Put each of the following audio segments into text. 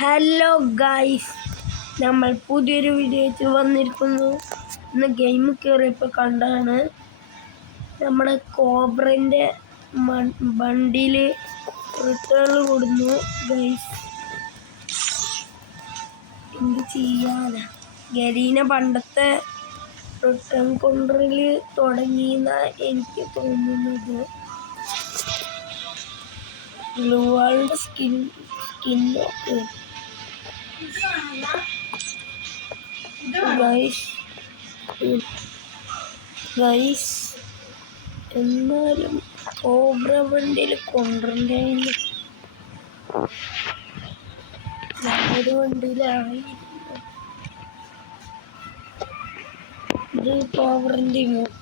Hello guys, നമ്മൾ പുതിയൊരു video വന്നിരിക്കുന്നു. ഇന്ന് ഗെയിം കയറിയപ്പോൾ കണ്ടാണ് നമ്മുടെ കോബ്രൻ്റെ ബണ്ടിൽ റിട്ടേൺ കൊടുന്നു ഗൈസ്. എന്ത് ചെയ്യാനാ, ഗരീന പണ്ടത്തെ റിട്ടേൺ കൊണ്ടുവരൽ തുടങ്ങിയെന്നാണ് എനിക്ക് തോന്നുന്നത്. ബ്ലൂ ആളുടെ സ്കിന്നൊക്കെ ഗൈസ് എന്നാലും കോബ്ര വണ്ടിയിൽ കൊണ്ടുവരേണ്ടി ഒരു വണ്ടിയിലായി. ഇത് കോബ്രൻ്റെ ഇമോട്ട്.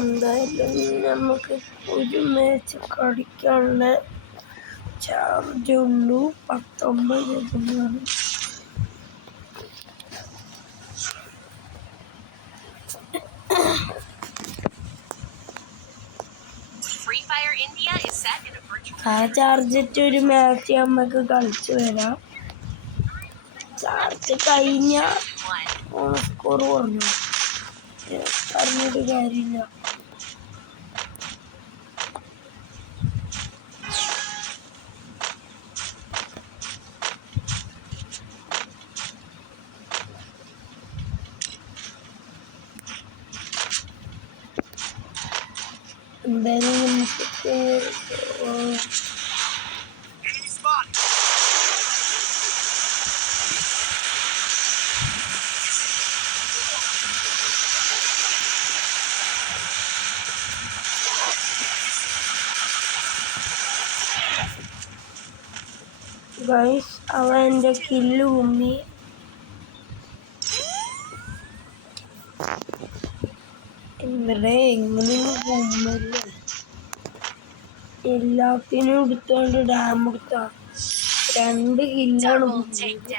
എന്തായാലും നമുക്ക് ഒരു മാച്ച് കളിക്കാനുള്ള ചാർജ് ഉള്ളൂ 19. ആ ചാർജിട്ട് ഒരു മാച്ച് നമുക്ക് കളിച്ചു വരാം. ചാർജ് കഴിഞ്ഞ സ്കോർ കുറഞ്ഞു, പറഞ്ഞിട്ട് കാര്യമില്ല. എന്തായാലും നമുക്ക് ഗൈസ്, അവൻ എൻ്റെ കില്ല് കുമ്മി. ഇവിടെ എങ്ങനെ കുമ്മല്ലേ, എല്ലാത്തിനും എടുത്തോണ്ട് ഡാം എടുത്ത 2 കില്ലാണ് കുമ്മിയത്.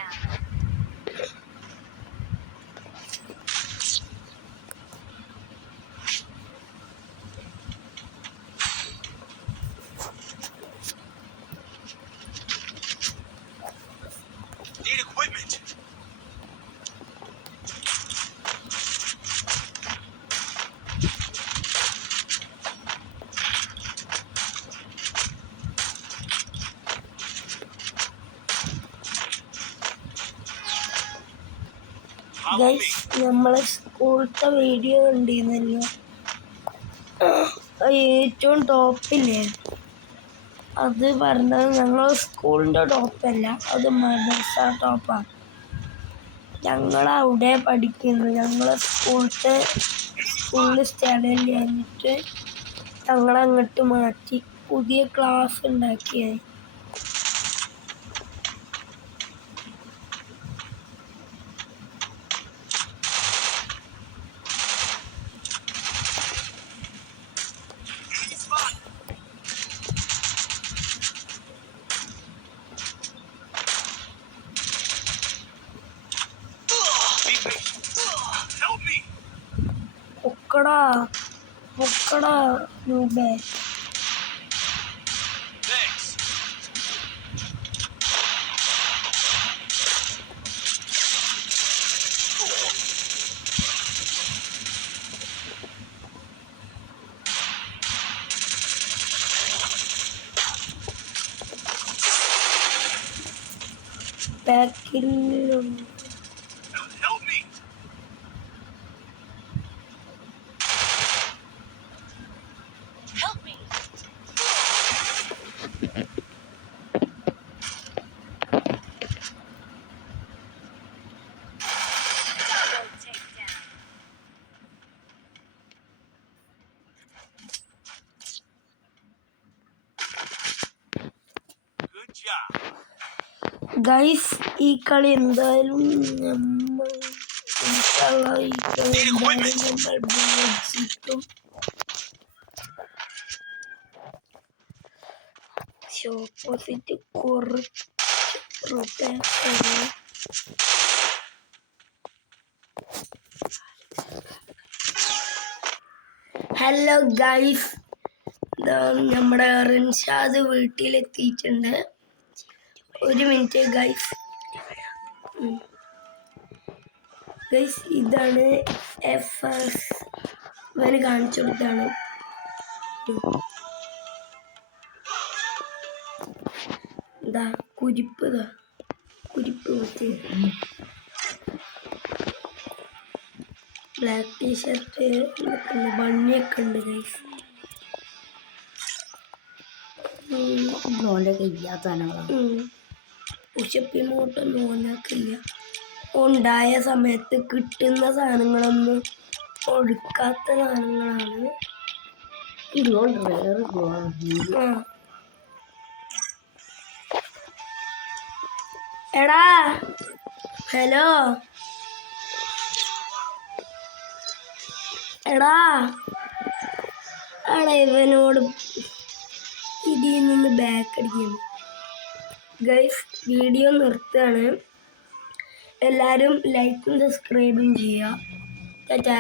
ഗൈസ്, നമ്മളെ സ്കൂളത്തെ വീഡിയോ കണ്ടിരുന്നല്ലോ, ഏറ്റവും ടോപ്പില്ലേ, അത് പറഞ്ഞത് ഞങ്ങളെ സ്കൂളിൻ്റെ ടോപ്പല്ല, അത് മദ്രസ ടോപ്പാണ്. ഞങ്ങളവിടെ പഠിക്കുന്നത്, ഞങ്ങളെ സ്കൂളിൽ സ്ഥലമില്ല, എന്നിട്ട് ഞങ്ങളങ്ങോട്ട് മാറ്റി പുതിയ ക്ലാസ് ഉണ്ടാക്കിയത്. പൊക്കടാ രൂപേ. ബാക്കിലും ഗൈസ്, ഈ കളി എന്തായാലും നമ്മൾ ഓപ്പോസിറ്റ് കുറച്ച് പ്രൊട്ടക്ട്. ഹലോ ഗൈസ്, നമ്മുടെ റിൻഷാദ് വീട്ടിലെത്തിയിട്ടുണ്ട്. ഒരു മിനിറ്റ് ഗൈസ്. ഗൈസ് ഇതാണ് FS. ഇവന് കാണിച്ചു കൊടുത്താണ്. എന്താ കുരിപ്പ് കുത്തി ബ്ലാക്ക് ടീഷർട്ട് ബണ്ണിയൊക്കെ ഉണ്ട് ഗൈസ്. ഉഷപ്പിമോട്ടൊന്നും ഓനാക്കില്ല. ഉണ്ടായ സമയത്ത് കിട്ടുന്ന സാധനങ്ങളൊന്നും ഒടുക്കാത്ത സാധനങ്ങളാണ്. എടാ ഹലോ എടാ ഇവനോട് ഇതിൽ നിന്ന് ബാക്ക് അടിക്കുന്നു. ഗൈസ് വീഡിയോ നിർത്തുകയാണ്. എല്ലാവരും ലൈക്കും സബ്സ്ക്രൈബും ചെയ്യുക. ടാറ്റാ.